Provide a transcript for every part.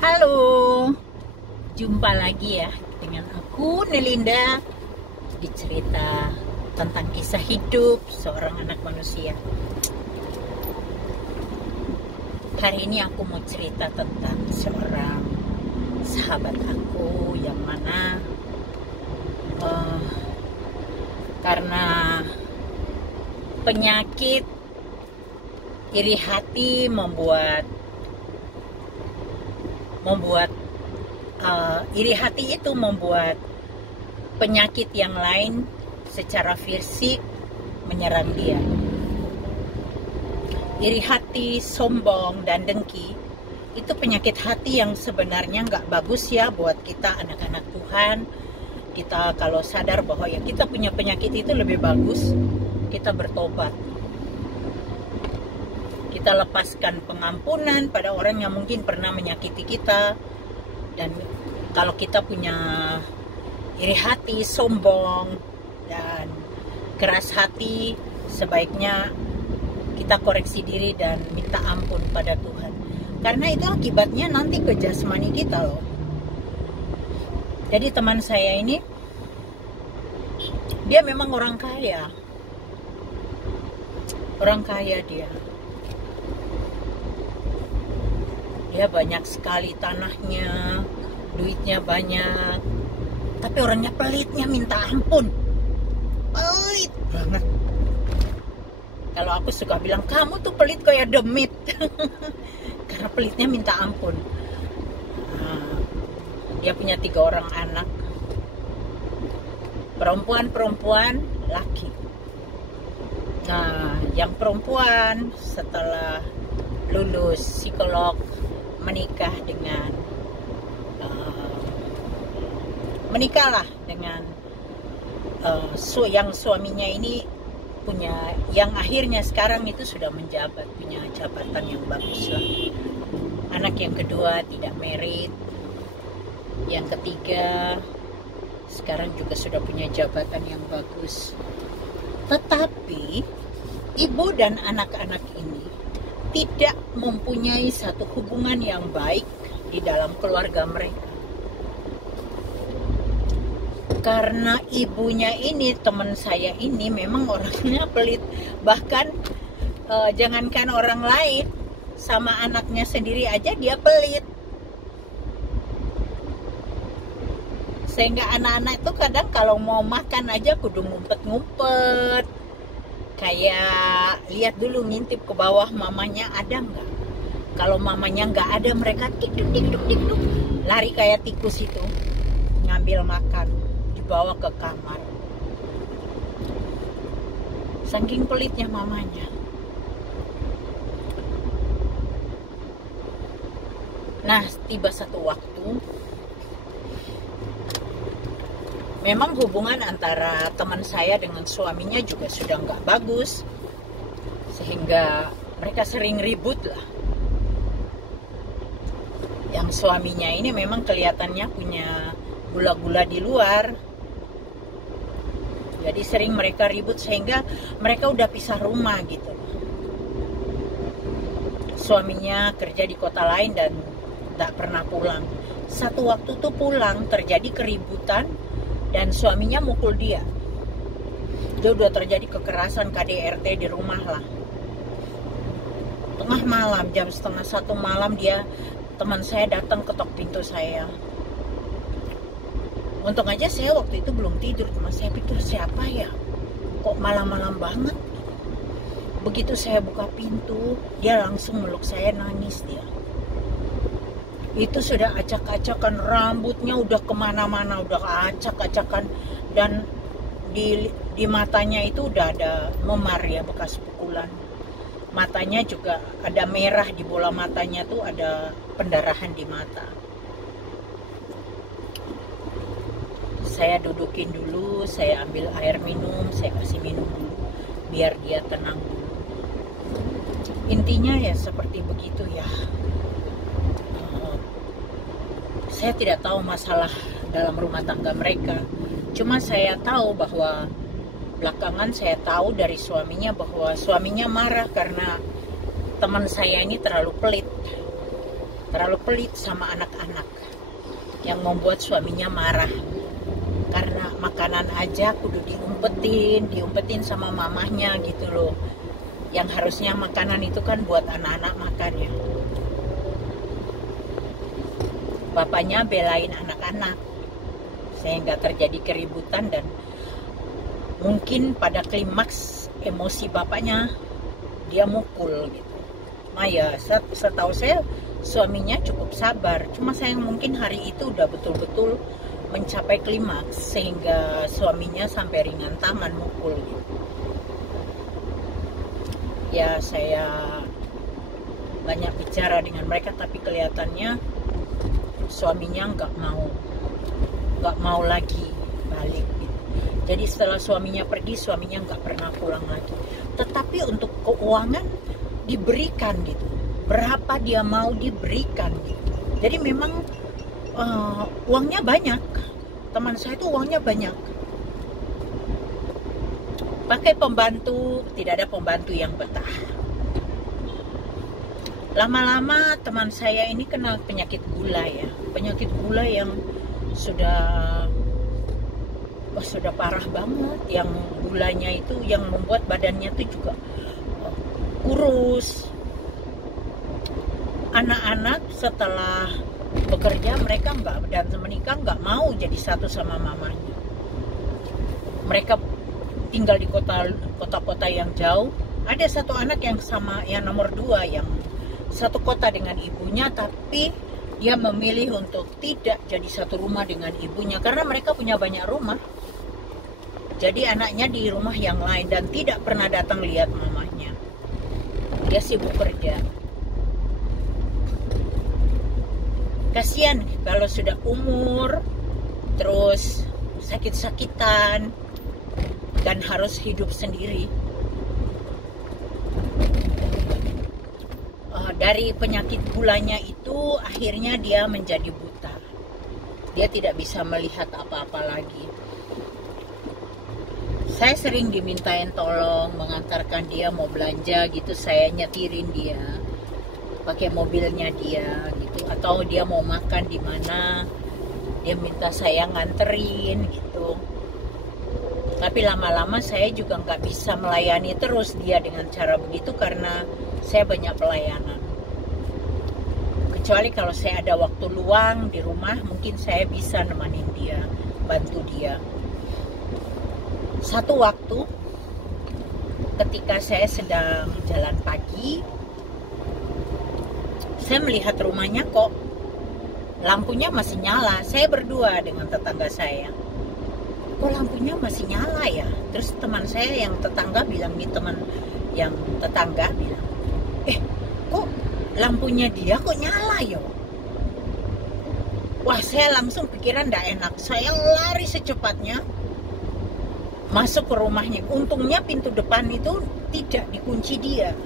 Halo, jumpa lagi ya dengan aku Nelinda di cerita tentang kisah hidup seorang anak manusia. Hari ini aku mau cerita tentang seorang sahabat aku yang mana karena penyakit iri hati membuat iri hati itu membuat penyakit yang lain secara fisik menyerang dia. Iri hati, sombong, dan dengki itu penyakit hati yang sebenarnya nggak bagus ya buat kita anak-anak Tuhan. Kita kalau sadar bahwa ya kita punya penyakit itu lebih bagus kita bertobat. Kita lepaskan pengampunan pada orang yang mungkin pernah menyakiti kita. Dan kalau kita punya iri hati, sombong, dan keras hati, sebaiknya kita koreksi diri dan minta ampun pada Tuhan. Karena itu akibatnya nanti ke jasmani kita loh. Jadi teman saya ini, dia memang orang kaya. Orang kaya dia. Dia banyak sekali tanahnya, duitnya banyak, tapi orangnya pelitnya minta ampun. Pelit banget. Kalau aku suka bilang, kamu tuh pelit kayak demit. Karena pelitnya minta ampun. Dia punya 3 orang anak. Perempuan, laki. Nah, yang perempuan setelah lulus psikolog menikahlah dengan yang suaminya ini punya, yang akhirnya sekarang itu sudah menjabat, punya jabatan yang bagus lah. Anak yang kedua tidak married, yang ketiga sekarang juga sudah punya jabatan yang bagus. Tetapi ibu dan anak-anak ini tidak mempunyai satu hubungan yang baik di dalam keluarga mereka. Karena ibunya ini, teman saya ini memang orangnya pelit. Bahkan jangankan orang lain, sama anaknya sendiri aja dia pelit. Sehingga anak-anak itu kadang kalau mau makan aja kudu ngumpet-ngumpet. Kayak lihat dulu, ngintip ke bawah mamanya ada nggak. Kalau mamanya nggak ada, mereka tik-tuk, lari kayak tikus itu, ngambil makan, dibawa ke kamar. Saking pelitnya mamanya. Nah, tiba satu waktu, memang hubungan antara teman saya dengan suaminya juga sudah nggak bagus, sehingga mereka sering ribut lah. Yang suaminya ini memang kelihatannya punya gula-gula di luar, jadi sering mereka ribut sehingga mereka udah pisah rumah gitu. Suaminya kerja di kota lain dan tak pernah pulang. Satu waktu tuh pulang, terjadi keributan dan suaminya mukul dia. Dia udah terjadi kekerasan KDRT di rumah lah. Tengah malam, jam 12:30 malam, teman saya datang ketok pintu saya. Untung aja saya waktu itu belum tidur, cuma saya pikir siapa ya, kok malam-malam banget. Begitu saya buka pintu, dia langsung meluk saya, nangis dia. Itu sudah acak-acakan, rambutnya udah kemana-mana, udah acak-acakan, dan di matanya itu udah ada memar ya, bekas pukulan. Matanya juga ada merah, di bola matanya tuh ada pendarahan di mata. Saya dudukin dulu, saya ambil air minum, saya kasih minum dulu biar dia tenang dulu. Intinya ya seperti begitu ya. Saya tidak tahu masalah dalam rumah tangga mereka. Cuma saya tahu bahwa belakangan saya tahu dari suaminya bahwa suaminya marah karena teman saya ini terlalu pelit. terlalu pelit sama anak-anak, yang membuat suaminya marah. Karena makanan aja kudu diumpetin sama mamahnya gitu loh. Yang harusnya makanan itu kan buat anak-anak makan ya. Bapaknya belain anak-anak sehingga terjadi keributan, dan mungkin pada klimaks emosi bapaknya dia mukul gitu. Nah ya, setahu saya suaminya cukup sabar, cuma sayang mungkin hari itu udah betul-betul mencapai klimaks sehingga suaminya sampai ringan tangan mukul gitu. Ya saya banyak bicara dengan mereka, tapi kelihatannya suaminya nggak mau lagi balik gitu. Jadi setelah suaminya pergi, suaminya nggak pernah pulang lagi. Tetapi untuk keuangan diberikan gitu, berapa dia mau diberikan gitu. Jadi memang uangnya banyak. Teman saya itu uangnya banyak. Pakai pembantu, tidak ada pembantu yang betah. Lama-lama teman saya ini kena penyakit gula ya. Penyakit gula yang sudah parah banget. Yang gulanya itu yang membuat badannya itu juga kurus. Anak-anak setelah bekerja mereka dan menikah nggak mau jadi satu sama mamanya. Mereka tinggal di kota-kota yang jauh. Ada satu anak yang sama, yang nomor 2, yang satu kota dengan ibunya, tapi dia memilih untuk tidak jadi satu rumah dengan ibunya karena mereka punya banyak rumah. Jadi anaknya di rumah yang lain dan tidak pernah datang lihat mamanya. Dia sibuk kerja. Kasihan kalau sudah umur, terus sakit-sakitan, dan harus hidup sendiri. Dari penyakit gulanya itu, akhirnya dia menjadi buta. Dia tidak bisa melihat apa-apa lagi. Saya sering dimintain tolong, mengantarkan dia mau belanja gitu, saya nyetirin dia. Pakai mobilnya dia gitu, atau dia mau makan di mana dia minta saya nganterin gitu. Tapi lama-lama saya juga nggak bisa melayani terus dia dengan cara begitu karena saya banyak pelayanan. Kecuali kalau saya ada waktu luang di rumah, mungkin saya bisa nemanin dia, bantu dia. Satu waktu ketika saya sedang jalan pagi, saya melihat rumahnya kok lampunya masih nyala. Saya berdua dengan tetangga saya. Kok lampunya masih nyala ya? Terus teman saya yang tetangga bilang, kok lampunya dia kok nyala ya? Wah, saya langsung pikiran gak enak. Saya lari secepatnya masuk ke rumahnya. Untungnya pintu depan itu tidak dikunci dia.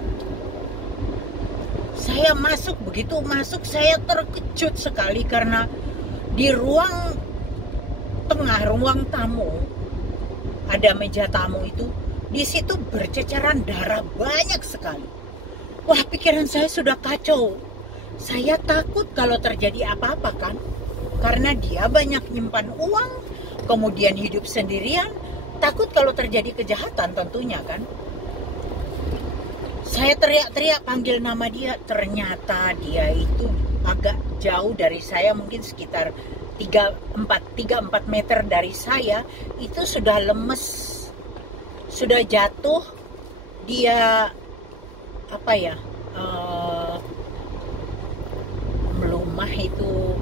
Saya masuk, begitu masuk saya terkejut sekali karena di ruang tengah, ruang tamu, ada meja tamu itu, di situ berceceran darah banyak sekali. Wah, pikiran saya sudah kacau. Saya takut kalau terjadi apa-apa kan, karena dia banyak nyimpan uang, kemudian hidup sendirian, takut kalau terjadi kejahatan tentunya kan. Saya teriak-teriak panggil nama dia, ternyata dia itu agak jauh dari saya, mungkin sekitar 3-4 meter dari saya. Itu sudah lemes, sudah jatuh. Dia melumah itu,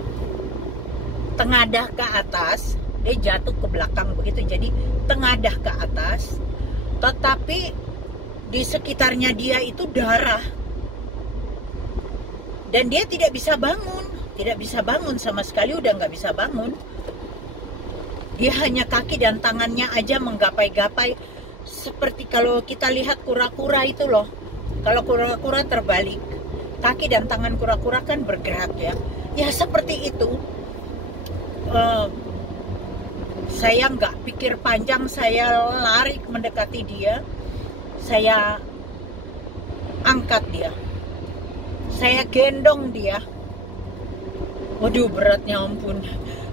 tengadah ke atas, dia jatuh ke belakang begitu, jadi tengadah ke atas, tetapi di sekitarnya dia itu darah. Dan dia tidak bisa bangun sama sekali, udah nggak bisa bangun. Dia hanya kaki dan tangannya aja menggapai-gapai, seperti kalau kita lihat kura-kura itu loh. Kalau kura-kura terbalik, kaki dan tangan kura-kura kan bergerak ya. Ya seperti itu. Saya nggak pikir panjang, saya lari mendekati dia. Saya angkat dia, saya gendong dia, Waduh, beratnya ampun.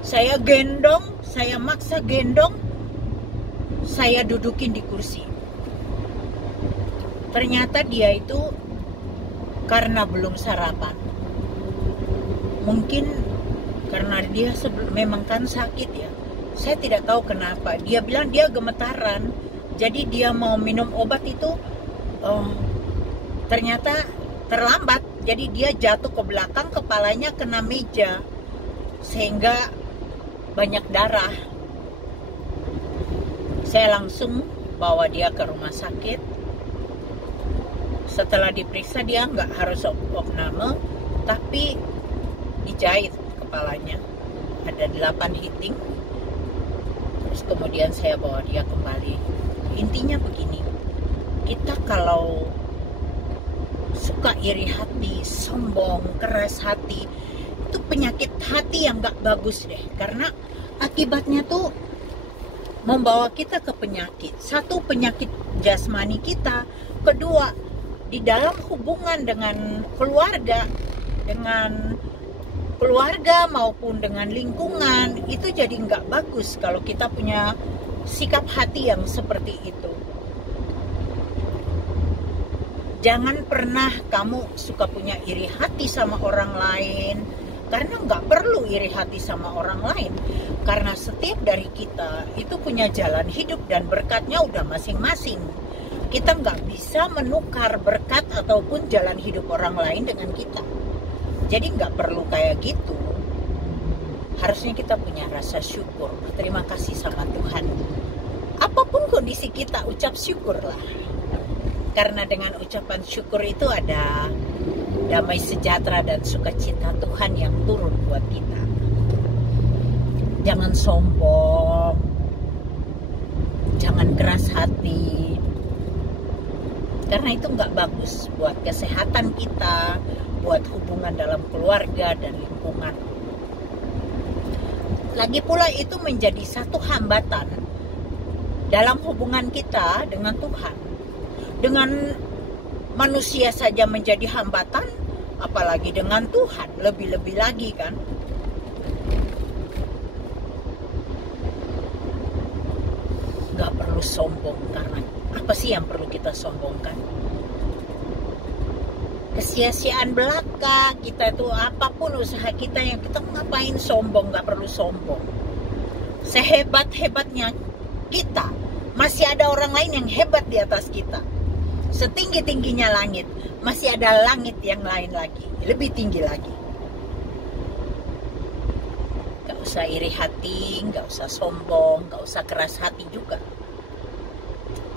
Saya gendong, saya maksa gendong, saya dudukin di kursi. Ternyata dia itu karena belum sarapan. Mungkin karena dia memang kan sakit ya. Saya tidak tahu kenapa. Dia bilang dia gemetaran. Jadi dia mau minum obat itu ternyata terlambat. Jadi dia jatuh ke belakang, kepalanya kena meja. Sehingga banyak darah. Saya langsung bawa dia ke rumah sakit. Setelah diperiksa dia nggak harus opname, tapi dijahit kepalanya. Ada 8 hitting. Terus kemudian saya bawa dia kembali. Intinya begini, kita kalau suka iri hati, sombong, keras hati, itu penyakit hati yang gak bagus deh. Karena akibatnya tuh membawa kita ke penyakit. Satu, penyakit jasmani kita. Kedua, di dalam hubungan dengan keluarga maupun dengan lingkungan, itu jadi gak bagus kalau kita punya sikap hati yang seperti itu. Jangan pernah kamu suka punya iri hati sama orang lain, karena nggak perlu iri hati sama orang lain. Karena setiap dari kita itu punya jalan hidup dan berkatnya udah masing-masing. Kita nggak bisa menukar berkat ataupun jalan hidup orang lain dengan kita. Jadi nggak perlu kayak gitu. Harusnya kita punya rasa syukur, berterima kasih sama Tuhan. Apapun kondisi kita, ucap syukurlah. Karena dengan ucapan syukur itu ada damai sejahtera dan sukacita Tuhan yang turun buat kita. Jangan sombong, jangan keras hati, karena itu nggak bagus buat kesehatan kita, buat hubungan dalam keluarga dan lingkungan. Lagi pula itu menjadi satu hambatan dalam hubungan kita dengan Tuhan. Dengan manusia saja menjadi hambatan, apalagi dengan Tuhan, lebih-lebih lagi kan. Gak perlu sombong, karena apa sih yang perlu kita sombongkan? Kesia-siaan belaka, kita itu apapun usaha kita yang kita ngapain sombong, gak perlu sombong. Sehebat-hebatnya kita, masih ada orang lain yang hebat di atas kita. Setinggi-tingginya langit, masih ada langit yang lain lagi, lebih tinggi lagi. Gak usah iri hati, gak usah sombong, gak usah keras hati juga.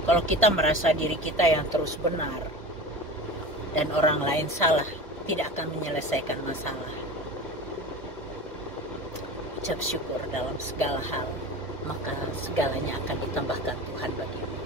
Kalau kita merasa diri kita yang terus benar dan orang lain salah, tidak akan menyelesaikan masalah. Ucap syukur dalam segala hal, maka segalanya akan ditambahkan Tuhan bagimu.